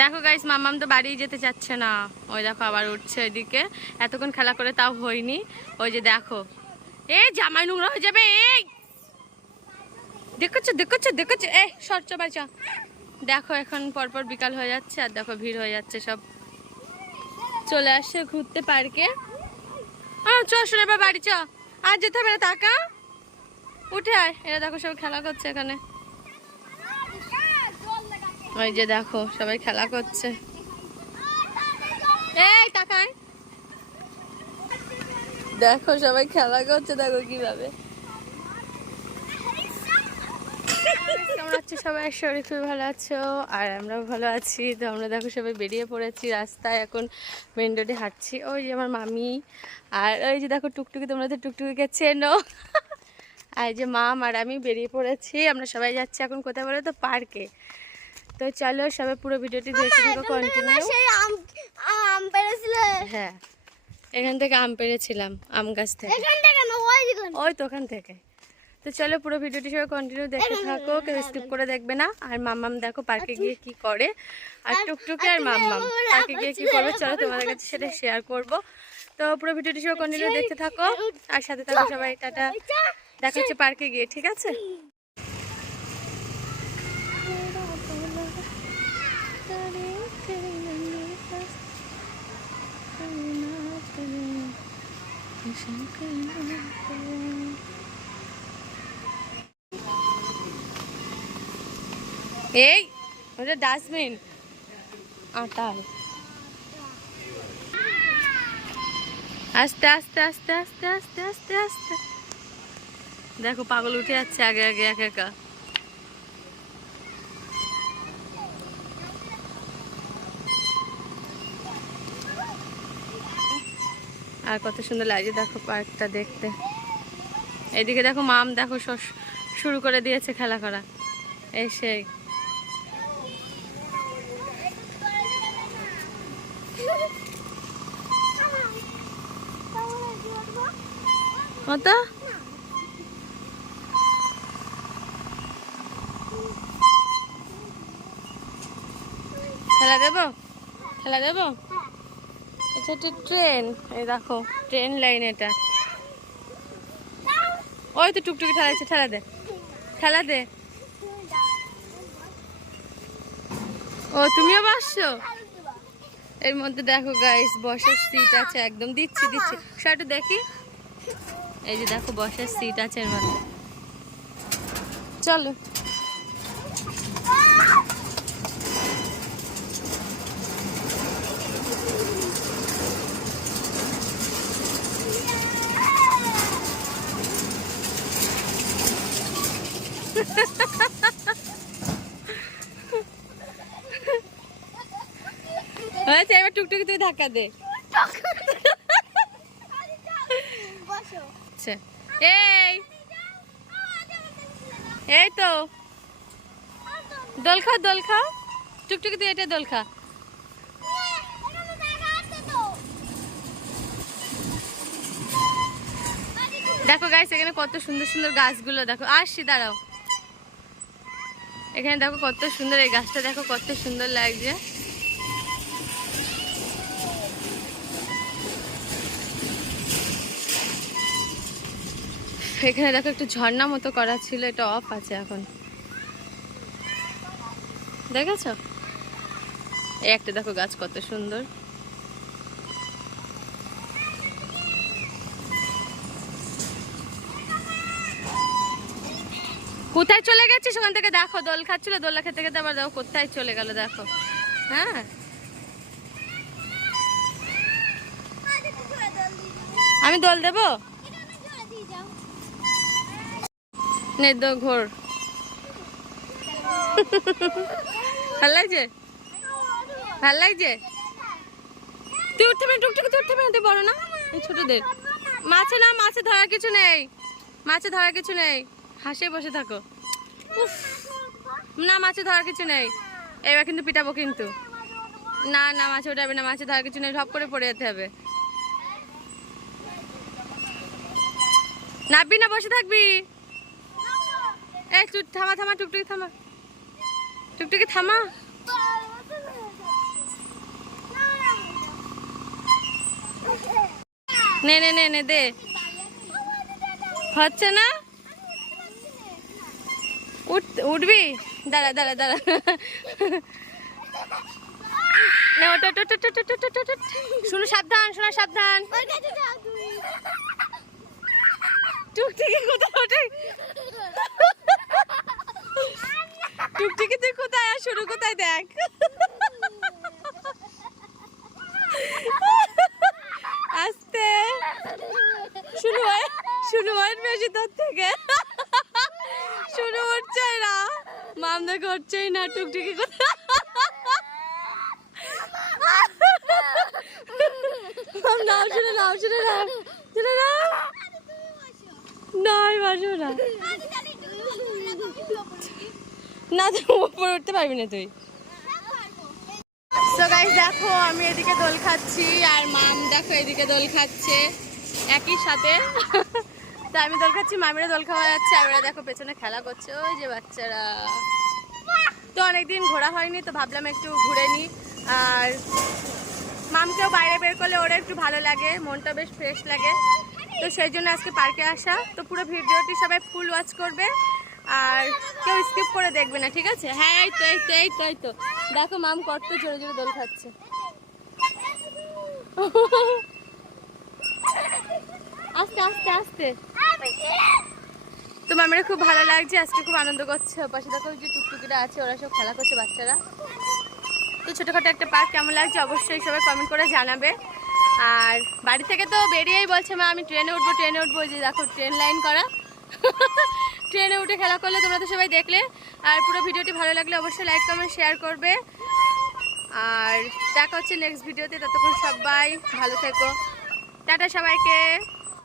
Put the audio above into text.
দেখো গাইস, মাম্মাম তো বাড়ি যেতে চাচ্ছে না। ওই দেখো আবার উঠছে ওইদিকে। এতক্ষণ খেলা করে তাও হয়নি। ওই যে দেখো, এই জামাই নোংরা হয়ে যাবে। এই দেখছো দেখছো দেখছো, এই সরচ বাড়ি। দেখো এখন পরপর বিকাল হয়ে যাচ্ছে আর দেখো ভিড় হয়ে যাচ্ছে, সব চলে আসছে ঘুরতে পার্কে। চ শুনে এবার বাড়ি চ, আর যেতে হবে না। টাকা উঠে আয়। এরা দেখো সব খেলা করছে এখানে। ওই যে দেখো সবাই খেলা করছে। এই তাকায়, দেখো সবাই খেলা করছে, দেখো কিভাবে। কেমন আছো সবাই? শরীর খুবই ভালো আছো আর আমরাও ভালো আছি। তো আমরা দেখো সবাই বেরিয়ে পড়েছি রাস্তায়, এখন মেন রোডে হাঁটছি। ওই যে আমার মামি, আর ওই যে দেখো টুকটুকি, তোমরা তো টুকটুকিকে চেনো। আর যে মাম আর আমি বেরিয়ে পড়েছি। আমরা সবাই যাচ্ছি এখন কোথায় বলো তো? পার্কে। তো চলো সবাই পুরো ভিডিওটি দেখতে থাকো কন্টিনিউ। হ্যাঁ, এখান থেকে আম পেড়েছিলাম, আম গাছ থেকে। ওই তো ওখান থেকে। তো চলো পুরো ভিডিওটি সবাই কন্টিনিউ দেখতে থাকো, কেউ স্কিপ করে দেখবে না। আর মাম্মাম দেখো পার্কে গিয়ে কি করে, আর টুকটুকি আর মাম্মাম পার্কে গিয়ে কি করবে চলো তোমাদের কাছে সেটা শেয়ার করব। তো পুরো ভিডিওটি সবাই কন্টিনিউ দেখতে থাকো আর সাথে থাকো সবাই। টাটা, দেখা হচ্ছে পার্কে গিয়ে, ঠিক আছে? এই ওটা ডাস্টবিন, আটাল। আস্তে আস্তে আস্তে আস্তে আস্তে আস্তে আস্তে। দেখো পাগল উঠে যাচ্ছে আগে আগে একা একা। আর কত সুন্দর লাগছে দেখো পার্কটা দেখতে। এদিকে দেখো মাম দেখো শুরু করে দিয়েছে খেলা করা। এই সেই মতো। খেলা দেবো, খেলা দেবো। এটা একটা ট্রেন, এই দেখো ট্রেন লাইন এটা। ওই তো টুকটুকি ঠেলাচ্ছে, ঠেলা দে, ঠেলা দে। ও তুমিও বসছো এর মধ্যে? দেখো গাইস বসার সিট আছে একদম, দিচ্ছি দিচ্ছি একটু দেখি। এই যে দেখো বসার সিট আছে এর মধ্যে, চলো। আচ্ছা এবার টুকটুকি তুই ধাক্কা দে। আচ্ছা এই এই তো দোল খাও, দোল খাও। টুকটুকি তুই এটা দোল খা। দেখো গাইস এখানে কত সুন্দর সুন্দর গাছগুলো দেখো। আসছি দাঁড়াও, এখানে দেখো কত সুন্দর, এই গাছটা দেখো কত সুন্দর লাগছে। এখানে দেখো একটু ঝর্ণা মতো করা ছিল, এটা অফ আছে এখন, দেখেছো? এই একটা দেখো গাছ কত সুন্দর। কোথায় চলে গেছিস ওখান থেকে? দেখো দোল খাচ্ছিল, দোলনা খেতে খেতে আবার দেখো কোথায় চলে গেল, দেখো। হ্যাঁ আমি দোল দেবো, নে দো ঘোর। ভাল লাগছে, ভাল লাগছে। তুই উঠতে পারি, টুকটুকি তুই উঠতে পারি, তুই বড় না, এই ছোটদের। মাছে না, মাছে ধরার কিছু নেই, মাছে ধরার কিছু নেই, হাসে বসে থাকো। উফ না, মাছে ধরার কিছু নেই। এবার কিন্তু পিটাবো কিন্তু। না না মাছে উঠাবে না, মাছে ধরার কিছু নেই, ঢপ করে পড়ে যেতে হবে। নাববি না, বসে থাকবি। এই তুই থামা থামা, টুকটুকি থামা, টুকটুকি থামা। নে নে নে নে দে, হচ্ছে না, উঠবি, দাঁড়া দাঁড়া দাঁড়া, নে ওঠ ওঠ ওঠ ওঠ ওঠ ওঠ ওঠ ওঠ। শুনো সাবধান, শোনা সাবধান। টুকটুকি কোথায় ওঠে? টুকটুকি তুই কোথায় আর শুরু কোথায় দেখ। আস্তে শুরু হয় বেশি তোর থেকে। শুরু হচ্ছে না, মাম দেখে হচ্ছেই না। টুকটুকি কোথায়? নাও শুনে নাও শুনে নাও শুনে নাও। নাই বাসো না, না তুই উপরে উঠতে পারবি না তুই। তো গাইস দেখো আমি এদিকে দোল খাচ্ছি আর মাম দেখো এদিকে দোল খাচ্ছে একই সাথে। তো আমি দোল খাচ্ছি, মামিরা দোল খাওয়া যাচ্ছে, আর ওরা দেখো পেছনে খেলা করছে, ওই যে বাচ্চারা। তো অনেকদিন ঘোরা হয়নি, তো ভাবলাম একটু ঘুরে নিই। আর মামকেও বাইরে বের করলে ওরা একটু ভালো লাগে, মনটা বেশ ফ্রেশ লাগে। তো সেই জন্য আজকে পার্কে আসা। তো পুরো ভিডিওটি সবাই ফুল ওয়াচ করবে আর কেউ স্কিপ করে দেখবে না, ঠিক আছে? হ্যাঁ এই তো এই তো এই তো এই তো দেখো মাম কত জোরে জোরে দোল খাচ্ছে। আস্তে আস্তে আস্তে। তো মামেরা খুব ভালো লাগছে, আজকে খুব আনন্দ করছে। পাশে দেখো যে টুকটুকিরা আছে, ওরা সব খেলা করছে বাচ্চারা। তো ছোটোখাটো একটা পার্ক কেমন লাগছে অবশ্যই সবাই কমেন্ট করে জানাবে। আর বাড়ি থেকে তো বেরিয়েই বলছে মা আমি ট্রেনে উঠবো ট্রেনে উঠবো, যে দেখো ট্রেন লাইন করা। ট্রেনে উঠে খেলা করলে, তোমরা তো সবাই দেখলে। আর পুরো ভিডিওটি ভালো লাগলে অবশ্যই লাইক কমেন্ট শেয়ার করবে। আর দেখা হচ্ছে নেক্সট ভিডিওতে, ততক্ষণ সবাই ভালো থেকো, টাটা সবাইকে।